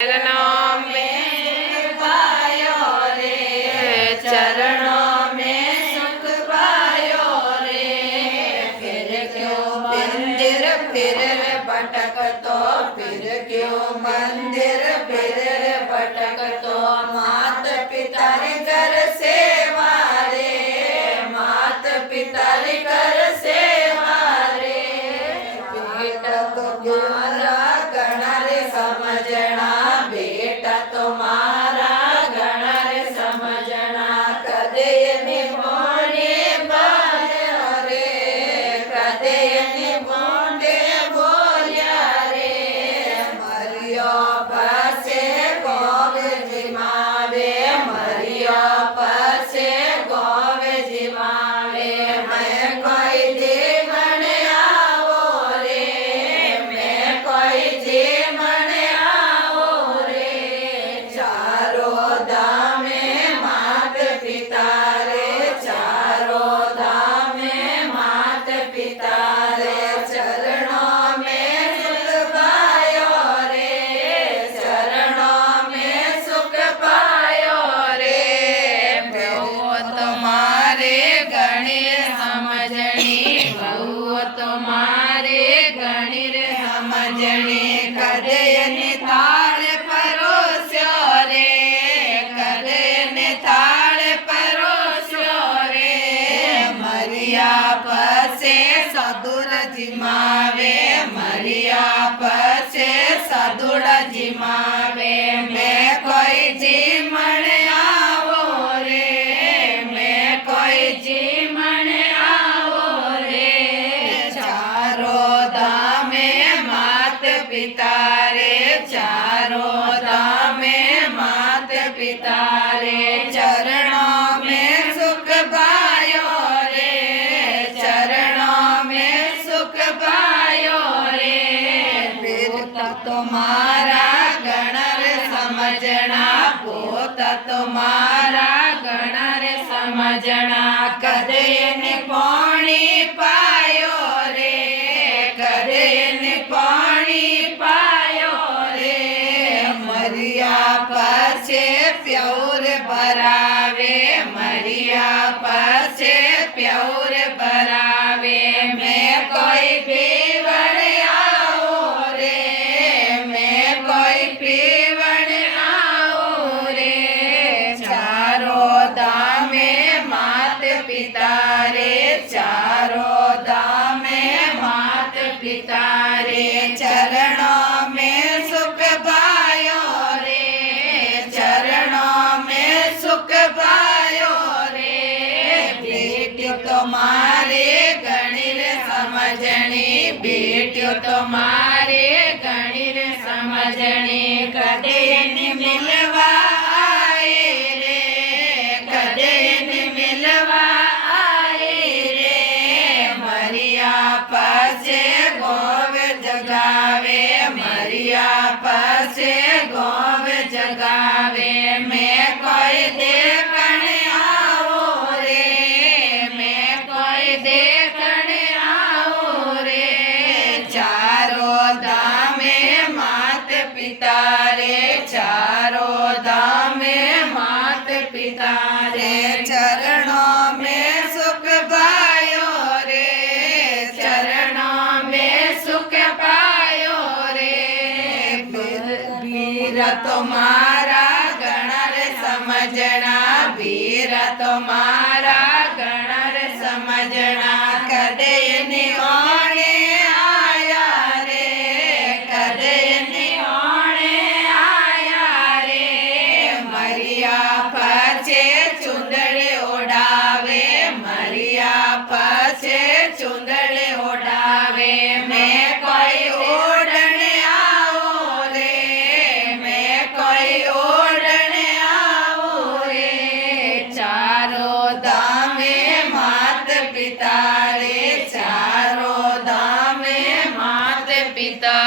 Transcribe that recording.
चरणों में पायो रे, चरणों में सुख पायो रे। फिर क्यों मंदिर फिर भटकतो, फिर क्यों मंदिर फिर भटकतो। मात पिता कर सेवा रे, मात पिता कर सेवा रे। बेटा तुम्हारा गणा रे समझना, बेटा तुम्हारा गणा रे समझना। कदे निभोने बाया रे, कदे निभोने बोलिया रे। मरियो पासे गोवे जिमावे, मरियो पासे गोवे जिमावे। मैं कोई जीवन आवो रे, मैं कोई जीवन आवो रे। चारो धामे मात पिता रे, चारो धामे मात पिता रे। चरणों में सुख पायो रे, चरणों में सुख पायो रे। बहु तुम्हारे गणिर समझनी, बहु तुम्हारे गणिर समझनी। कदे निताल परोस्यो रे, कदे निताल परोस्यो रे। मरिया पसे सदुर जिमावे, मरिया पसे सदुर जिमावे। मैं कोई जीवन आवो रे, मैं कोई जीवन आवो रे। चारो धामे मात पिता रे, चारो धामे मात पिता रे। चरणों में सुख पायो रे, चरणों में सुख पायो रे। फिर तुम्हारा गणर समझना, पोता तुम्हारा गणर समझना। कदे निपाणी पायो रे, कदे निपाणी पायो रे। मरिया पासे प्योर भरावे, मरिया पासे प्योर भरावे। मैं कोई पीवण आओ रे, मैं कोई पीवण आओ रे। चारो धामे मात पिता रे, चारो धामे मात पिता रे। चरणों में सुख पायो रे, चरणों में सुख पायो रे। बेटी तुम्हारे गणिर समझनी, बेटी तुम्हारे गणिर समझनी। कदे नि मिलवा आए रे, कदे नि मिलवा आए रे। मरिया पासे गोव जगावे, मरिया पासे गोव जगावे। मैं कोई देखण आओ रे, मैं कोई देखण आओ रे। चारो धामे मात पिता रे, चारो धामे मात पिता रे। चरणों में सुख पायो रे, चरणों में सुख पायो रे। वीर तुम्हारा गणर समझना, वीर तुम्हारा गणर समझना। कदे निहोणे आया रे, कदे निहोणे आया रे। मरिया पछे चुंदड़े ओढ़ावे, मरिया पछे चुंदड़े ओढ़ावे। मैं कोई ओढ़ण आओ रे, मैं कोई ओढ़ण आओ रे। चारो धामे मात पिता रे, चारो धामे मात पिता